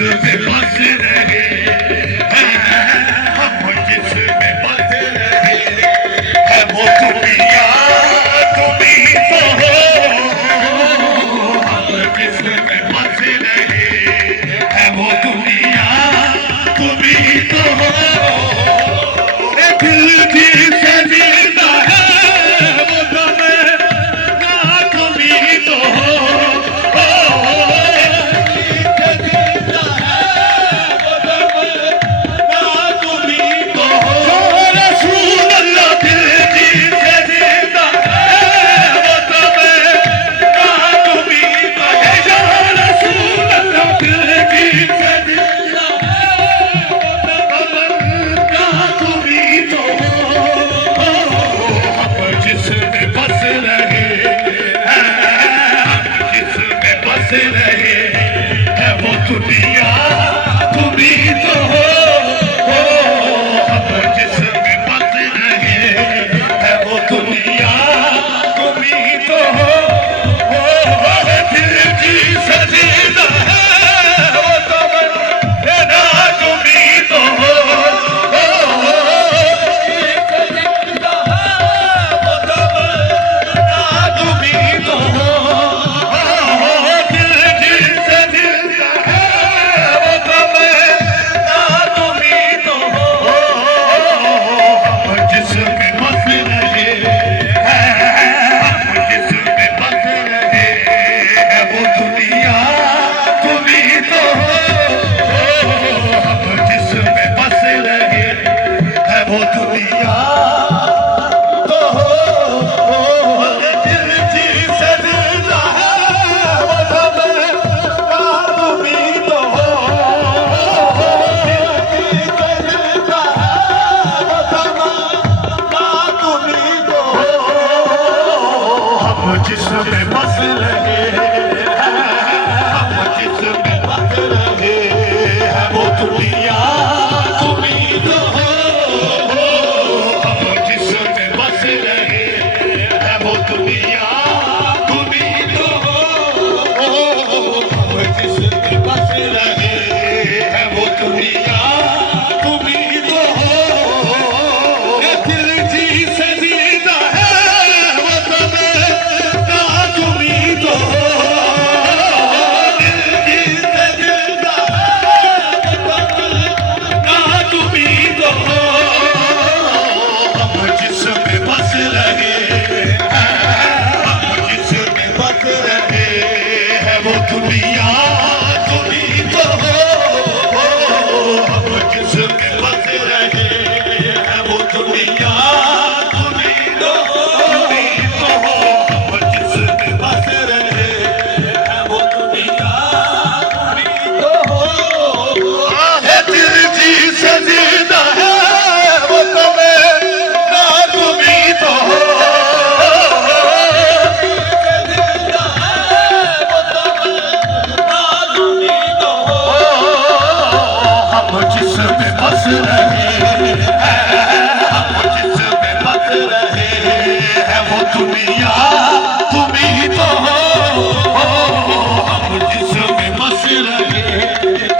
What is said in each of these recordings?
से जिसमें बस रहे हैं, हम जिसमें बस रहे हैं वो दुनिया तुम ही तो हो। हम जिसमें बस रहे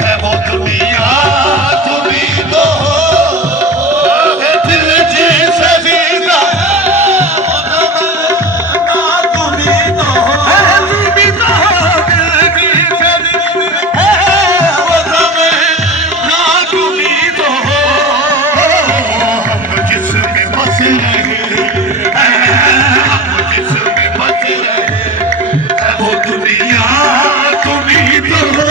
हैं वो दुनिया तुम ही तो हो। दिल जिसे जीना तुम ही तो हो, तुम ही तो हो। दिल जिसे जीना वो तुम ही तो हो। हम जिसमें बस रहे हैं, जिसमें बस रहे हैं वो दुनिया तुम ही तो हो।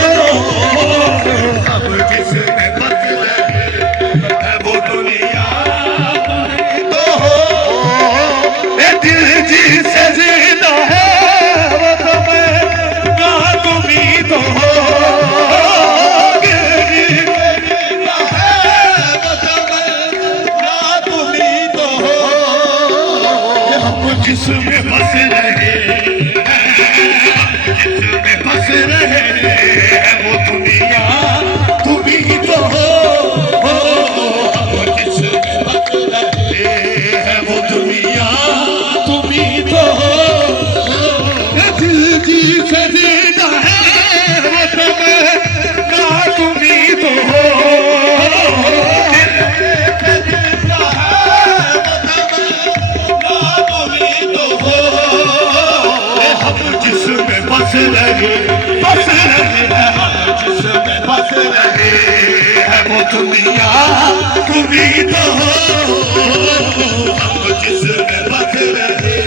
हम जिसमें बस रहे हैं वो दुनिया तुम ही तो हो। ये दिल जिसे जीना है वो तुम ही तो हो। दिल जिसे जीना है वो तुम ही तो हो। हम जिसमें बस रहे जिसमें बस रहे हैं वो दुनिया तुम ही तो हो। हम जिसमें बस रहे हैं वो दुनिया तुम ही तो हो। दिल जिसे जीना है वो तुम ही तो हो। दिल जिसे जीना है वो तुम ही तो हो। हम जिसमें बस रहे हैं, हम जिसमें बस रहे हैं वो दुनिया तुम ही तो हो। हम जिसमें बस रहे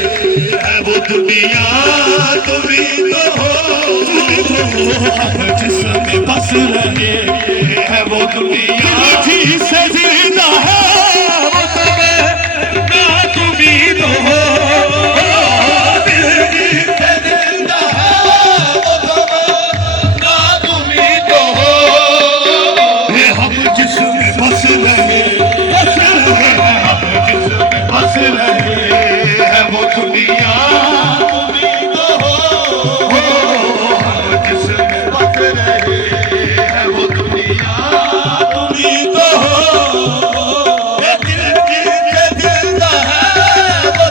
हैं वो दुनिया तुम ही तो हो। हम जिसमें बस रहे हैं वो दुनिया जिसे जीना है वो तुम ही तो हो। बस रहे हैं वो दुनिया तुम ही तो हो। हम जिसमें बस रहे हैं वो दुनिया तुम ही तो हो। ये दिल जिसे जीना है वो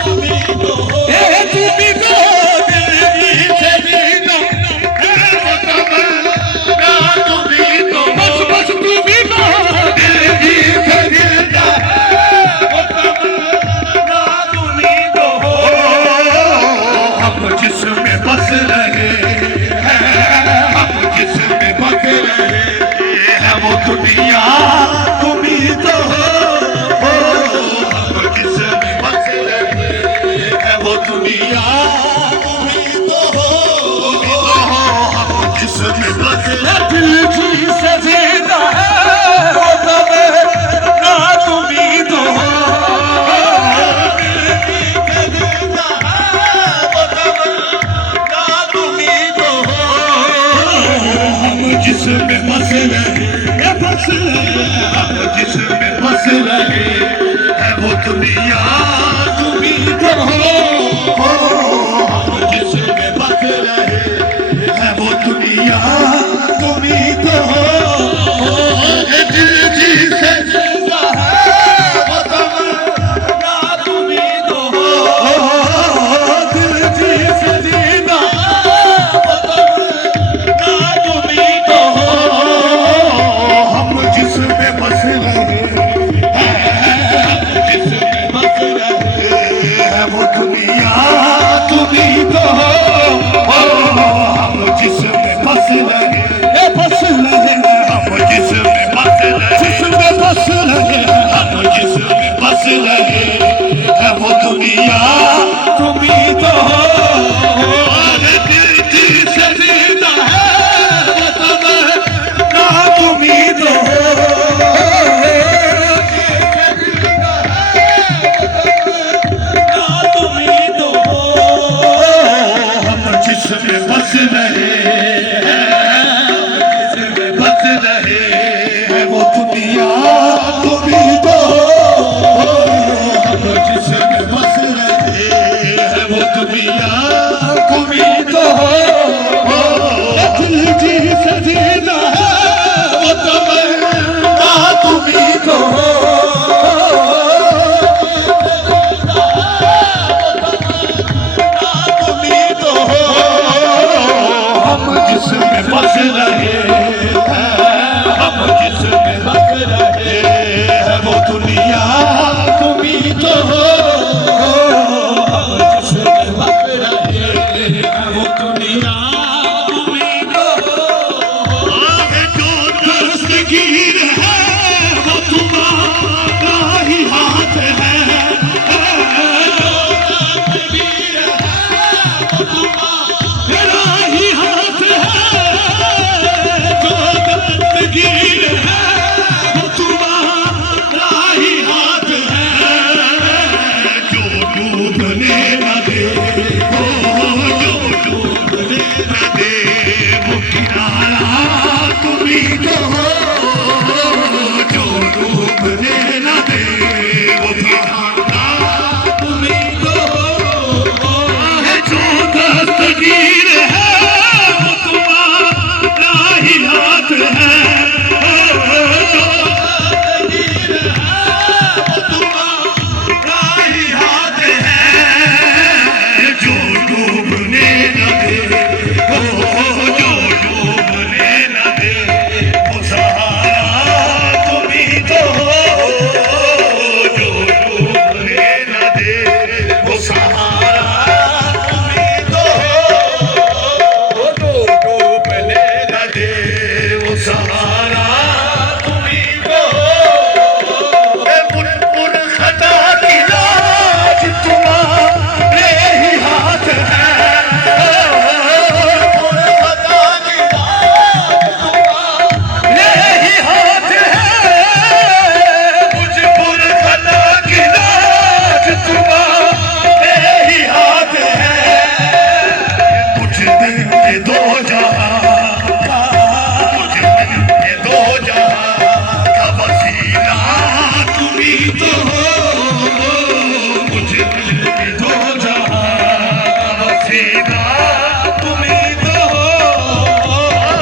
तुम ही तो हो। ये तुम ही तो हो। दिल जिसे जीना है वो तुम ही तो हो। बस बस तुम ही तो हो। दिल जिसे जीना जिसमें बस रहे हैं, हम जिसमें बस रहे हैं वो दुनिया तुम ही तो हो। हम जिसमें बस रहे हैं वो दुनिया तुम ही तो हो। हम जिसमें बस दिल जिसे जीना है वो तुम ही तो हो। जिसमें बस रहे हैं, बस रहे हम जिसमें बस रहे हैं वो दुनिया तुम ही तो हो। हम जिसमें बस रहे हैं वो दुनिया तुम ही तो हो। दिल जिसे जीना है वो तुम ही तो हो। दिल जिसे जीना जिसमें बस रहे हैं, जिसमें बस रहे हैं वो दुनिया तुम ही तो हो। हम जिसमें बस रहे हैं, बस रहे हम जिसमें बस रहे, जिसमें बस रहे हम जिसमें बस रहे हैं वो दुनिया तुम ही तो हो। दिल जिसे जीना है वो तुम ही तो हो। जिसमें बस रहे हैं, जिसमें बस रहे हैं वो दुनिया तुम ही तो हो। हम जिसमें बस रहे हैं वो दुनिया तुम ही तो हो। दिल जिसे जीना है तो हो, तुम ही तो हो। हम जिसमें बस रहे हैं, हम जिसमें बस रहे हैं, वो दुनिया तुम ही तो हो। हम जिसमें बस रहे हैं, वो दुनिया तुम ही तो हो। आगे जो दस्तगीर है वो तुम्हारा ही हाथ है। जो दस्तगीर है वो तुम्हारा ही हाथ है। जो दस्तगीर है वो तुम्हारा ही हाथ है। जो डूबने न दे, जो डूबने न दे, वो किनारा तुम ही तो हो। जो डूबने न दे, वो किनारा तुम ही तो हो। जो दस्तगीर है वो तुम्हारा ही हाथ है। जो दस्तगीर है वो तुम्हारा ही हाथ है। जो डूबने न दे, जो डूबने न दे, वो सहारा तुम ही तो हो। जो डूबने न दे, वो सहारा तुम ही तो हो। जो डूबने न दे, वो सहारा तुम ही तो हो। मुनमुन खता की लाज तुम्हारे ही हाथ है। मुनमुन खता की लाज तुम्हारे ही हाथ है। मुझपुर खता की लाज तुम्हारे ही हाथ है। मुझ दिल के दो जहां का, मुझ दिल के दो जहां का वसीला तुम ही तो हो। मुझ दिल के दो जहां का वसीला तुम ही तो हो।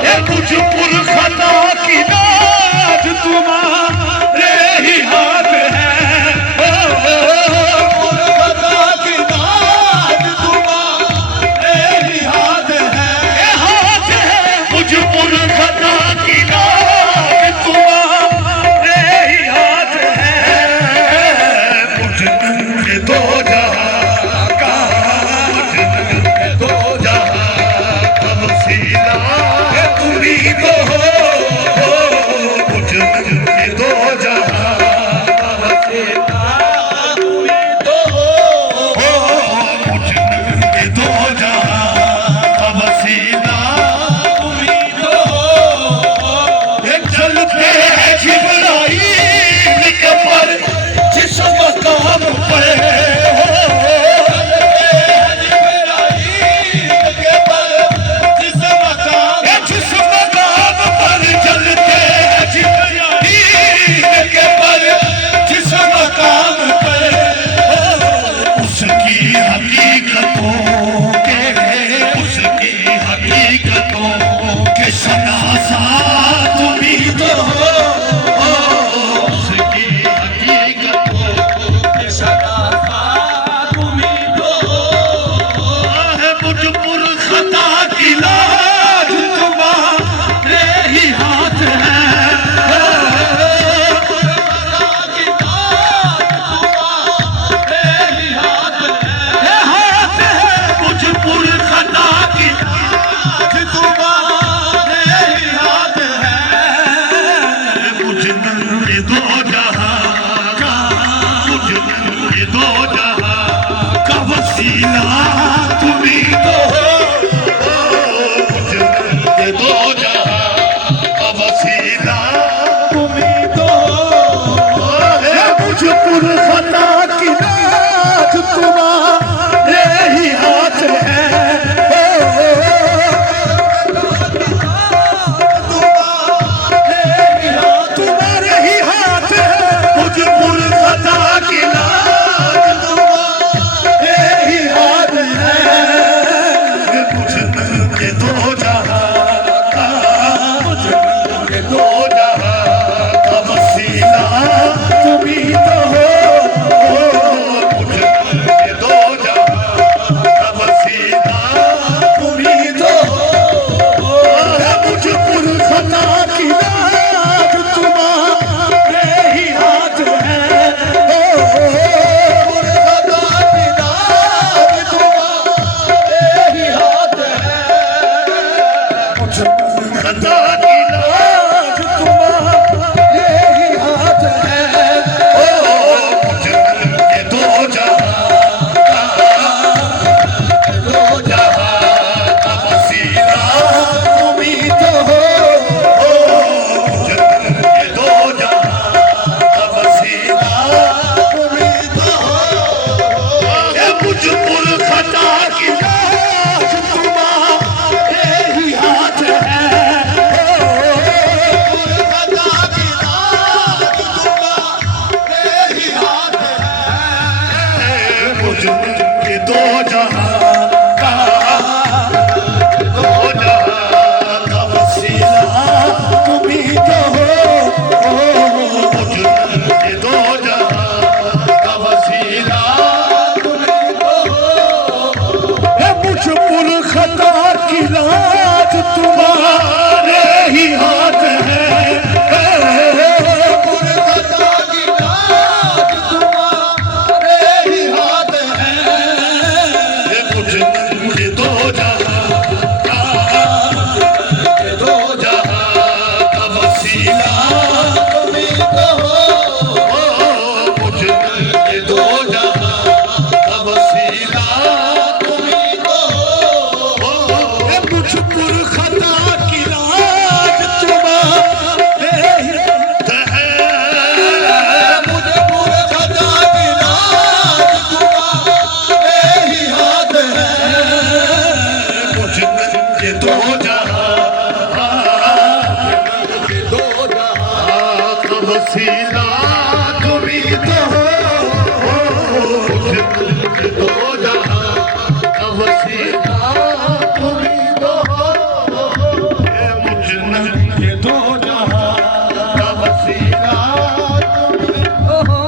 ये मुझपुर खता की लाज तुम्हारे ही हाथ है। मुझपुर खता की लाज तुम्हारे ही हाथ है। हाथ है मुझपुर खता की लाज तुम्हारे ही हाथ है। मुझ दिल के दो जहां का, मुझ दिल के दो जहां का वसीला तुम ही तो हो। मुझ दिल के दो जहां का वसीला तुम ही तो हो। मुझ दिल के दो जहां का वसीला तुम ही तो हो। एक चलते हैं जिब्राइल के पर जिस मकाम पर, चलते हैं जिब्राइल के पर जिस मकाम, जिस मकाम पर चलते हैं जिब्राइल के पर जिस मकाम पर, उसकी हकीकतों के, उसकी हकीकतों के शनासा तुम ही तो हो। वसीला तुम्ही तो हो दो जहां का वसीला तुम्ही तो हो मुझ नंगे दो जहां का वसीला तुम्ही तो हो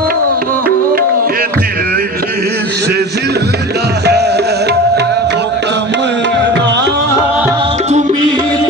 ये दिल से दिल